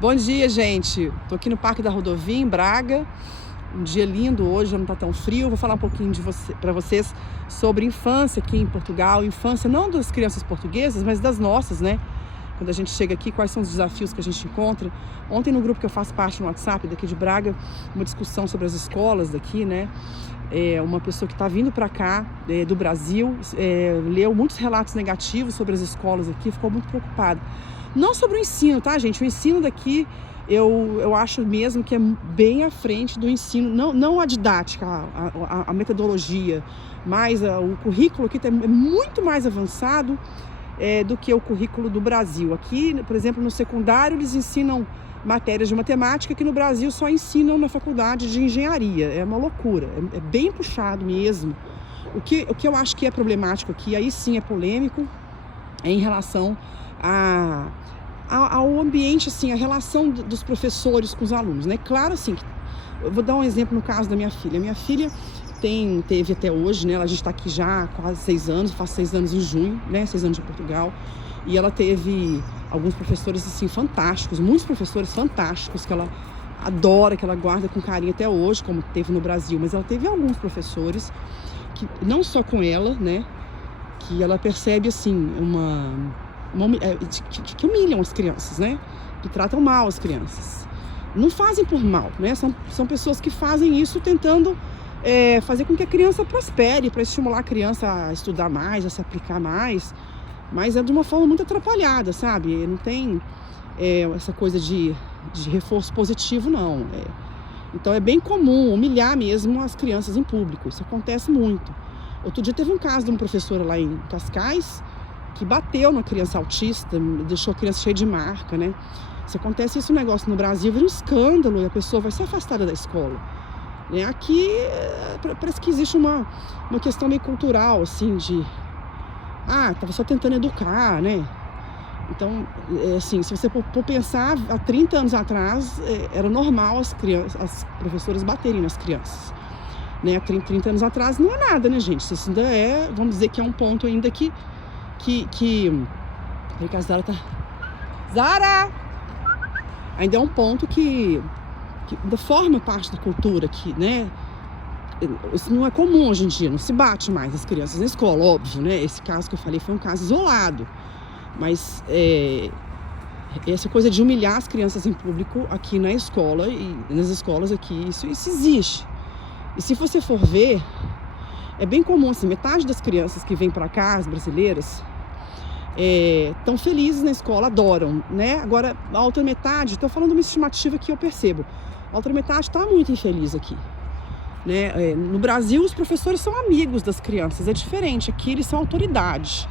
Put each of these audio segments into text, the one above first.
Bom dia, gente. Tô aqui no Parque da Rodovia, em Braga. Um dia lindo hoje, não tá tão frio. Vou falar um pouquinho para vocês sobre infância aqui em Portugal. Infância não das crianças portuguesas, mas das nossas, né? Quando a gente chega aqui, quais são os desafios que a gente encontra. Ontem, no grupo que eu faço parte no WhatsApp daqui de Braga, uma discussão sobre as escolas daqui, né? Uma pessoa que está vindo para cá, do Brasil, leu muitos relatos negativos sobre as escolas aqui, ficou muito preocupada. Não sobre o ensino, tá, gente? O ensino daqui, eu acho mesmo que é bem à frente do ensino, não a didática, a metodologia, mas o currículo aqui é muito mais avançado do que o currículo do Brasil. Aqui, por exemplo, no secundário, eles ensinam matérias de matemática que no Brasil só ensinam na faculdade de engenharia. É uma loucura, é bem puxado mesmo. O que eu acho que é problemático aqui, aí sim é polêmico, é em relação ao ambiente, assim, a relação dos professores com os alunos, né? Claro, assim, eu vou dar um exemplo no caso da minha filha. Minha filha teve até hoje, né? A gente está aqui já há quase 6 anos, faz 6 anos em junho, né? 6 anos de Portugal. E ela teve alguns professores, assim, fantásticos, muitos professores fantásticos que ela adora, que ela guarda com carinho até hoje, como teve no Brasil. Mas ela teve alguns professores que, não só com ela, né? Que ela percebe, assim, que humilham as crianças, né? Que tratam mal as crianças. Não fazem por mal, né? São pessoas que fazem isso tentando fazer com que a criança prospere, para estimular a criança a estudar mais, a se aplicar mais, mas é de uma forma muito atrapalhada, sabe? Não tem essa coisa de reforço positivo, não. Então é bem comum humilhar mesmo as crianças em público, isso acontece muito. Outro dia teve um caso de uma professora lá em Cascais que bateu na criança autista, deixou a criança cheia de marca, né? Se acontece isso, um negócio no Brasil, vira um escândalo e a pessoa vai ser afastada da escola. Aqui parece que existe uma questão meio cultural, assim, tava só tentando educar, né? Então, assim, se você for pensar, há 30 anos atrás, era normal as professoras baterem nas crianças. Né? Há 30 anos atrás não é nada, né, gente? Isso ainda vamos dizer que é um ponto ainda que a Zara tá... Zara! Ainda é um ponto que ainda forma parte da cultura aqui, né? Isso não é comum hoje em dia, não se bate mais as crianças na escola, óbvio, né? Esse caso que eu falei foi um caso isolado. Mas essa coisa de humilhar as crianças em público aqui na escola e nas escolas aqui, isso existe. E se você for ver, é bem comum, assim, metade das crianças que vêm para cá, as brasileiras, estão felizes na escola, adoram, né? Agora, a outra metade, estou falando de uma estimativa que eu percebo, a outra metade está muito infeliz aqui, né? No Brasil, os professores são amigos das crianças, é diferente, aqui eles são autoridade.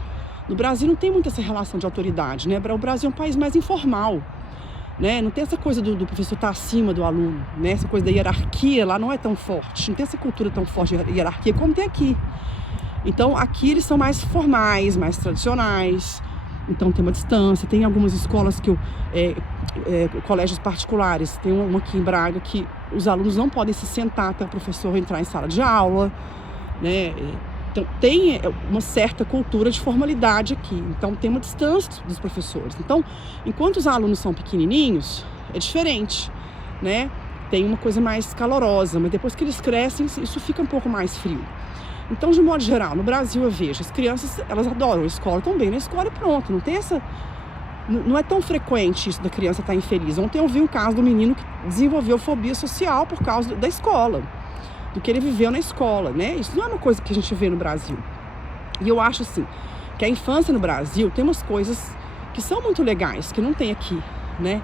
No Brasil não tem muito essa relação de autoridade, né? O Brasil é um país mais informal, né? Não tem essa coisa do professor estar acima do aluno, né? Essa coisa da hierarquia lá não é tão forte, não tem essa cultura tão forte de hierarquia como tem aqui. Então aqui eles são mais formais, mais tradicionais, então tem uma distância. Tem algumas escolas colégios particulares, tem uma aqui em Braga que os alunos não podem se sentar até o professor entrar em sala de aula, né? Então tem uma certa cultura de formalidade aqui, então tem uma distância dos professores. Então, enquanto os alunos são pequenininhos, é diferente, né? Tem uma coisa mais calorosa, mas depois que eles crescem, isso fica um pouco mais frio. Então, de modo geral, no Brasil eu vejo, as crianças, elas adoram a escola, estão bem na escola e pronto, não tem essa... Não é tão frequente isso da criança estar infeliz. Ontem eu vi um caso do menino que desenvolveu fobia social por causa da escola, do que ele viveu na escola, né? Isso não é uma coisa que a gente vê no Brasil. E eu acho, assim, que a infância no Brasil tem umas coisas que são muito legais, que não tem aqui, né?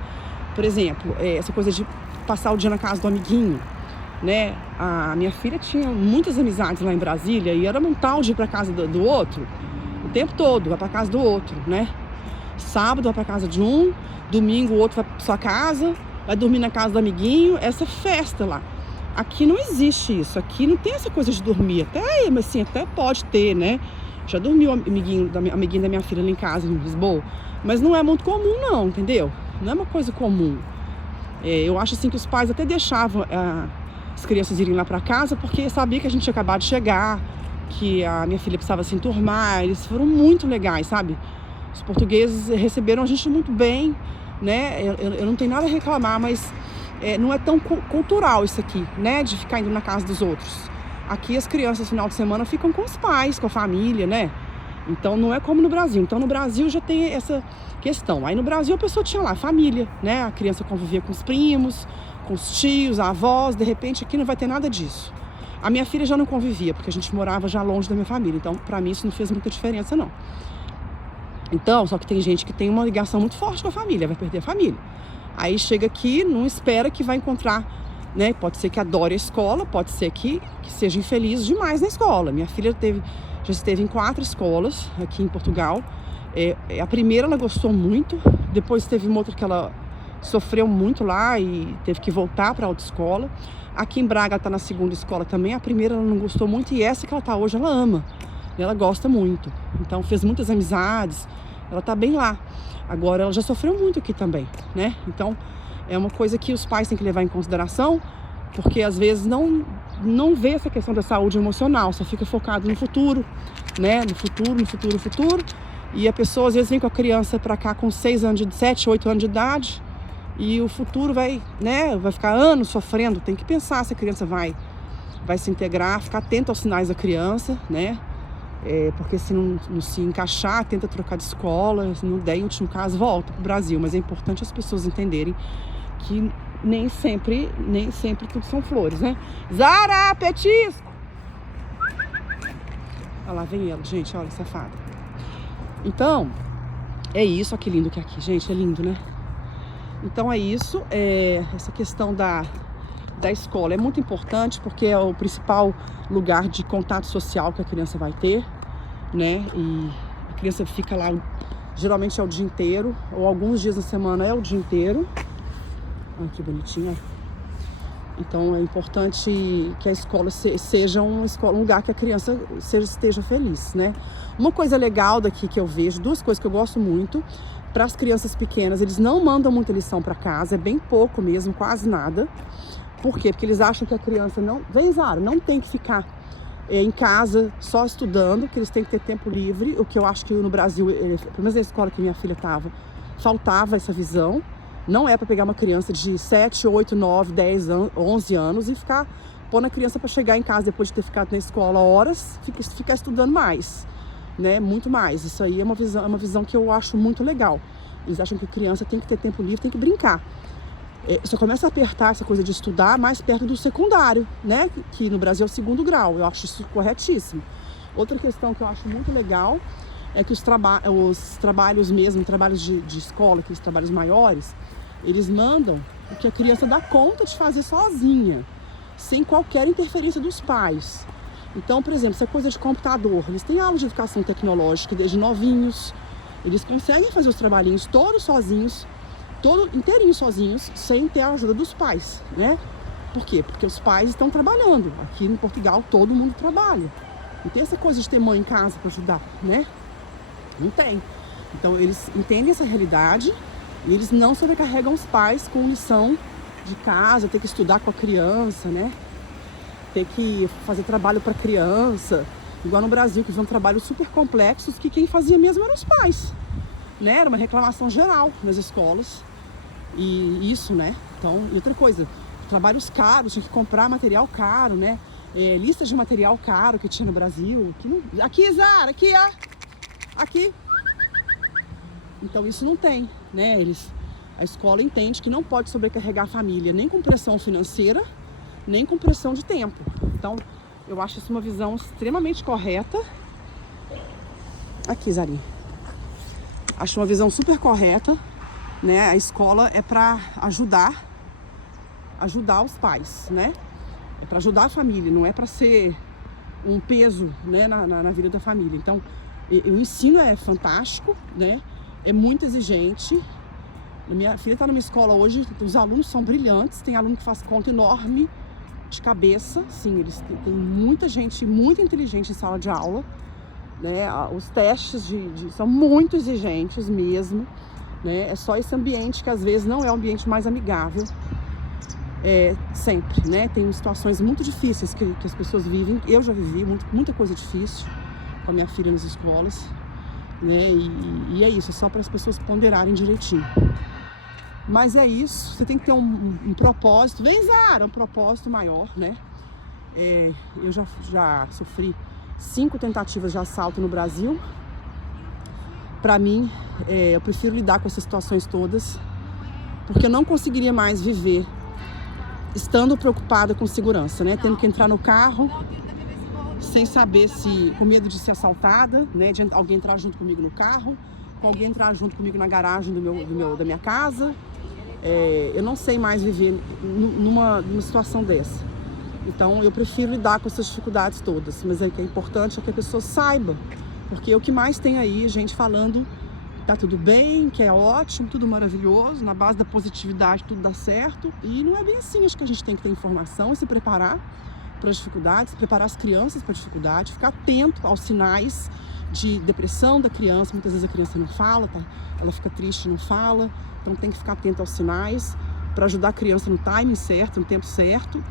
Por exemplo, essa coisa de passar o dia na casa do amiguinho, né? A minha filha tinha muitas amizades lá em Brasília e era um tal de ir pra casa do outro o tempo todo, vai pra casa do outro, né? Sábado vai pra casa de um, domingo o outro vai pra sua casa, vai dormir na casa do amiguinho, essa festa lá. Aqui não existe isso, aqui não tem essa coisa de dormir, até pode ter, né? Já dormiu o amiguinho da minha filha lá em casa, em Lisboa, mas não é muito comum não, entendeu? Não é uma coisa comum. Eu acho assim que os pais até deixavam as crianças irem lá pra casa, porque sabia que a gente tinha acabado de chegar, que a minha filha precisava se enturmar, eles foram muito legais, sabe? Os portugueses receberam a gente muito bem, né? Eu não tenho nada a reclamar, mas não é tão cultural isso aqui, né? De ficar indo na casa dos outros. Aqui as crianças no final de semana ficam com os pais, com a família, né? Então não é como no Brasil. Então no Brasil já tem essa questão. Aí no Brasil a pessoa tinha lá família, né? A criança convivia com os primos, com os tios, avós. De repente aqui não vai ter nada disso. A minha filha já não convivia, porque a gente morava já longe da minha família. Então pra mim isso não fez muita diferença, não. Então, só que tem gente que tem uma ligação muito forte com a família, vai perder a família. Aí chega aqui, não espera que vai encontrar, né? Pode ser que adore a escola, pode ser que seja infeliz demais na escola. Minha filha já esteve em 4 escolas aqui em Portugal. A primeira ela gostou muito, depois teve uma outra que ela sofreu muito lá e teve que voltar para outra escola. Aqui em Braga ela está na 2ª escola também. A primeira ela não gostou muito e essa que ela está hoje ela ama. Ela gosta muito, então fez muitas amizades, ela tá bem lá. Agora ela já sofreu muito aqui também, né? Então é uma coisa que os pais têm que levar em consideração, porque às vezes não vê essa questão da saúde emocional, só fica focado no futuro, né? No futuro. E a pessoa às vezes vem com a criança pra cá com 7, 8 anos de idade e o futuro vai ficar anos sofrendo. Tem que pensar se a criança vai se integrar, ficar atento aos sinais da criança, né? Porque se não se encaixar, tenta trocar de escola, se não der, em último caso, volta pro Brasil. Mas é importante as pessoas entenderem que nem sempre tudo são flores, né? Zara, petisco! Olha lá, vem ela, gente, olha, safada. Então, é isso, olha que lindo que é aqui, gente, é lindo, né? Então é isso, essa questão da escola é muito importante, porque é o principal lugar de contato social que a criança vai ter, né? E a criança fica lá, geralmente é o dia inteiro, ou alguns dias na semana é o dia inteiro. Olha que bonitinha. Então é importante que a escola seja um lugar que a criança esteja feliz, né? Uma coisa legal daqui que eu vejo, 2 coisas que eu gosto muito, para as crianças pequenas, eles não mandam muita lição para casa, é bem pouco mesmo, quase nada. Por quê? Porque eles acham que a criança não tem que ficar em casa só estudando, que eles têm que ter tempo livre, o que eu acho que no Brasil, pelo menos na escola que minha filha estava, faltava essa visão. Não é para pegar uma criança de 7, 8, 9, 10, 11 anos e ficar pondo a criança para chegar em casa depois de ter ficado na escola horas, ficar estudando mais, né? Muito mais. Isso aí é uma visão que eu acho muito legal. Eles acham que a criança tem que ter tempo livre, tem que brincar. Só começa a apertar essa coisa de estudar mais perto do secundário, né? Que no Brasil é o 2º grau. Eu acho isso corretíssimo. Outra questão que eu acho muito legal é que os trabalhos mesmo, trabalhos de escola, aqueles trabalhos maiores, eles mandam o que a criança dá conta de fazer sozinha, sem qualquer interferência dos pais. Então, por exemplo, essa coisa de computador, eles têm aula de educação tecnológica desde novinhos, eles conseguem fazer os trabalhinhos todos sozinhos, inteirinho sozinhos, sem ter a ajuda dos pais, né? Por quê? Porque os pais estão trabalhando. Aqui em Portugal todo mundo trabalha. Não tem essa coisa de ter mãe em casa para ajudar, né? Não tem. Então eles entendem essa realidade e eles não sobrecarregam os pais com lição de casa, ter que estudar com a criança, né? Ter que fazer trabalho para criança. Igual no Brasil, que são trabalhos super complexos que quem fazia mesmo eram os pais, né? Era uma reclamação geral nas escolas. E isso, né? Então, e outra coisa, trabalhos caros, tinha que comprar material caro, né? Lista de material caro que tinha no Brasil. Aqui, Zara, aqui, ó. Aqui. Então isso não tem, né? A escola entende que não pode sobrecarregar a família, nem com pressão financeira, nem com pressão de tempo. Então, eu acho isso uma visão extremamente correta. Aqui, Zarinha. Acho uma visão super correta, né? A escola é para ajudar os pais, né? É para ajudar a família, não é para ser um peso, né, na vida da família. Então, o ensino é fantástico, né? É muito exigente. Minha filha está numa escola hoje, os alunos são brilhantes, tem aluno que faz conta enorme de cabeça, sim, eles têm muita gente muito inteligente em sala de aula, né? Os testes são muito exigentes mesmo, né? É só esse ambiente que às vezes não é o ambiente mais amigável, sempre, né? Tem situações muito difíceis que as pessoas vivem, eu já vivi muita coisa difícil com a minha filha nas escolas, né? E é isso, é só para as pessoas ponderarem direitinho. Mas é isso, você tem que ter um propósito. Vem, Zara, um propósito maior, né? Eu já sofri 5 tentativas de assalto no Brasil. Pra mim, eu prefiro lidar com essas situações todas, porque eu não conseguiria mais viver estando preocupada com segurança, né? Tendo que entrar no carro sem saber com medo de ser assaltada, né? De alguém entrar junto comigo no carro, com alguém entrar junto comigo na garagem da minha casa. Eu não sei mais viver numa situação dessa. Então eu prefiro lidar com essas dificuldades todas. Mas o que é importante é que a pessoa saiba, porque o que mais tem aí, gente falando tá tudo bem, que é ótimo, tudo maravilhoso, na base da positividade tudo dá certo. E não é bem assim. Acho que a gente tem que ter informação e se preparar para as dificuldades, preparar as crianças para a dificuldade, ficar atento aos sinais de depressão da criança. Muitas vezes a criança não fala, tá? Ela fica triste e não fala. Então tem que ficar atento aos sinais para ajudar a criança no timing certo, no tempo certo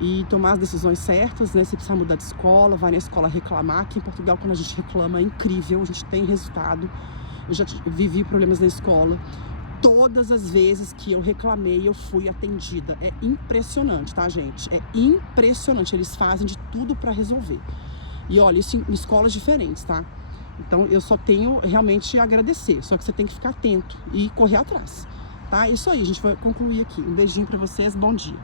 e tomar as decisões certas, né? Se precisar mudar de escola, vai na escola reclamar. Aqui em Portugal, quando a gente reclama, é incrível, a gente tem resultado. Eu já vivi problemas na escola. Todas as vezes que eu reclamei, eu fui atendida. É impressionante, tá, gente? É impressionante. Eles fazem de tudo para resolver. E olha, isso em escolas diferentes, tá? Então eu só tenho realmente a agradecer. Só que você tem que ficar atento e correr atrás, tá? É isso aí, a gente vai concluir aqui. Um beijinho para vocês, bom dia.